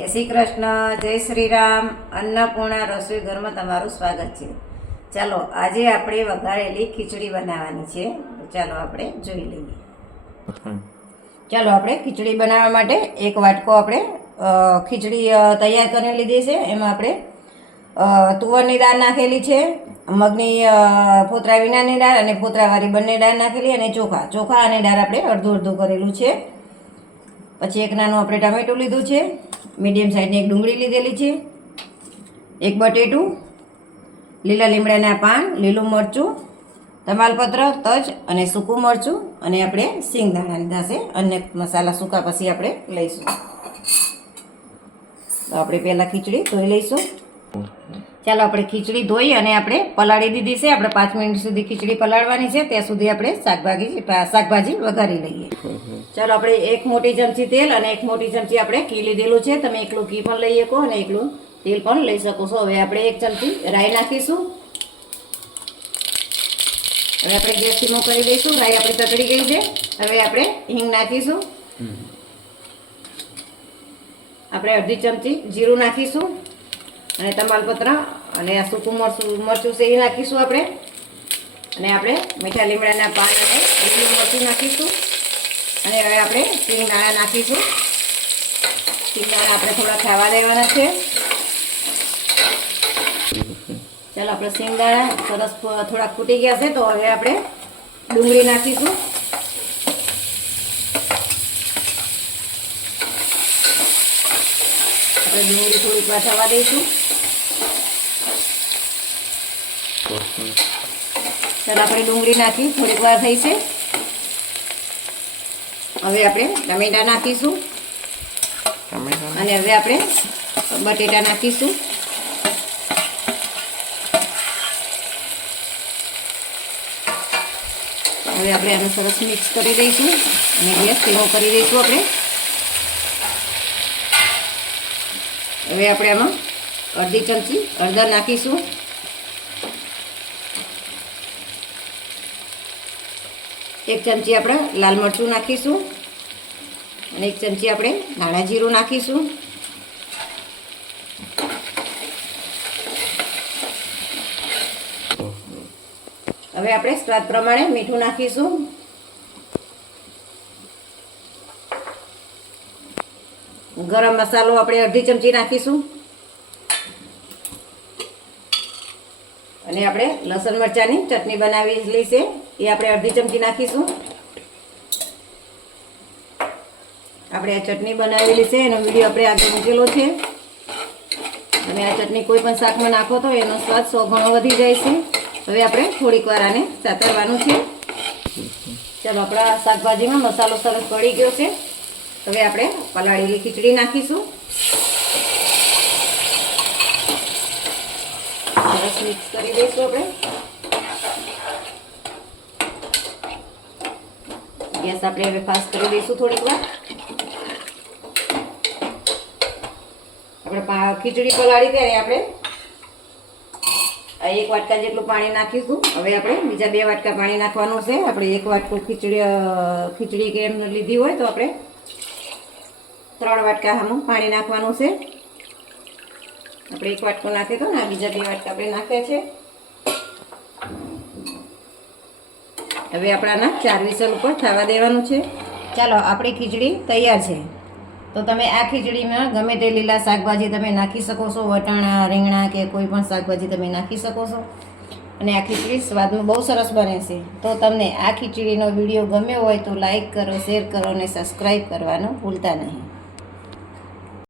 જય શ્રી કૃષ્ણ, જય શ્રી રામ. અન્નપૂર્ણા રસોઈ ઘરમાં તમારું સ્વાગત છે. ચાલો આજે આપણે વઘારેલી ખીચડી બનાવવાની છે. ચાલો આપણે જોઈ લઈએ. ચાલો આપણે ખીચડી બનાવવા માટે એક વાટકો આપણે ખીચડી તૈયાર કરી લીધી છે. એમાં આપણે તુવરની દાળ નાખેલી છે, મગની ફોતરા વિનાની દાળ અને ફોતરાવાળી બંને દાળ નાખેલી, અને ચોખા અને દાળ આપણે અડધું અડધું કરેલું છે. પછી એક નાનું આપણે ટામેટું લીધું છે, મીડિયમ સાઇઝની એક ડુંગળી લીધેલી છે, એક બટેટું, લીલા લીમડાના પાન, લીલું મરચું, તમાલપત્ર, તજ અને સૂકું મરચું, અને આપણે સિંગદાણા લીધા છે. અન્ય મસાલા સૂકા પછી આપણે લઈશું. તો આપણે પહેલાં ખીચડી ધોઈ લઈશું. ચાલો આપણે ખીચડી ધોઈ અને આપણે પલાળી દીધી છે. આપણે 5 મિનિટ સુધી ખીચડી પલાળવાની છે. ત્યાં સુધી આપણે શાકભાજી વઘારી લઈએ. ચાલો આપણે 1 મોટી ચમચી તેલ અને 1 મોટી ચમચી આપણે ઘી લીધેલું છે. તમે એકલું ઘી પણ લઈ શકો અને એકલું તેલ પણ લઈ શકો છો. હવે આપણે 1 ચમચી રાઈ નાખીશું. હવે આપણે ગેસ ધીમો કરી દઈશું. રાઈ આપણી તતડી ગઈ છે. હવે આપણે હિંગ નાખીશું. આપણે અડધી ચમચી જીરું નાખીશું, અને તમાલપત્ર અને આ સૂકું મરચું છે એ નાખીશું આપણે. અને આપણે મીઠા લીમડાના પાન અને લીલું મરચું નાખીશું. અને હવે આપણે સિંગદાણા નાખીશું. સિંગદાણા આપણે થોડા ખાવા દેવાના છે. ચાલો આપણે સિંગદાણા સરસ થોડા ફૂટી ગયા છે. તો હવે આપણે ડુંગળી નાખીશું. આપણે ડુંગળી થોડીક વાર થવા દઈશું. ચાલો આપણે ડુંગળી નાખી થોડીક વાર થઈ છે. હવે આપણે ટમેટા નાખીશું, અને હવે આપણે બટેટા નાખીશું. હવે આપણે આને સરસ મિક્સ કરી દઈશું અને ગેસ ધીમો કરી દઈશું આપણે. હવે આપણે આમાં અડધી ચમચી હળદર નાખીશું. 1 ચમચી આપણે લાલ મરચું નાખીશું, અને 1 ચમચી આપણે ધાણા જીરું નાખીશું. હવે આપણે સ્વાદ પ્રમાણે મીઠું નાખીશું. ગરમ મસાલો આપણે અડધી ચમચી નાખીશું, અને આપણે લસણ મરચાંની ચટણી બનાવેલી છે એ આપણે અડધી ચમચી નાખીશું. આપણે આ ચટણી બનાવેલી છે એનો વિડીયો આપણે આગળ મૂકેલો છે. તમે આ ચટણી કોઈ પણ શાકમાં નાખો તો એનો સ્વાદ 100 ગણો વધી જાય છે. હવે આપણે થોડીક વાર આને સાતરવાનું છે. ચાલો આપણા શાકભાજીમાં મસાલો સરસ પડી ગયો છે. હવે આપણે પલાળેલી ખીચડી નાખીશું. સરસ મિક્સ કરી દઈશું આપણે. ગેસ આપણે હવે ફાસ્ટ કરી દઈશું થોડીક વાર. આપણે ખીચડી પલાળી ત્યારે આપણે 1 વાટકા જેટલું પાણી નાખીશું. હવે આપણે બીજા 2 વાટકા પાણી નાખવાનું છે. આપણે 1 વાટકું ખીચડી કે એમ લીધી હોય તો આપણે 3 વાટકા આમાં પાણી નાખવાનું છે. આપણે 1 વાટકો નાખી તો ને બીજા 2 વાટકા આપણે નાખ્યા છે. હવે આપણાના 4 વિસલ ઉપર થવા દેવાનું છે. ચાલો આપણી ખીચડી તૈયાર છે. તો તમે આ ખીચડીમાં ગમે તે લીલા શાકભાજી તમે નાખી શકો છો. વટાણા, રીંગણા કે કોઈ પણ શાકભાજી તમે નાખી શકો છો. અને આ ખીચડી સ્વાદમાં બહુ સરસ બને છે. તો તમને આ ખીચડીનો વિડીયો ગમ્યો હોય તો લાઈક કરો, શેર કરો અને સબસ્ક્રાઈબ કરવાનું ભૂલતા નહીં.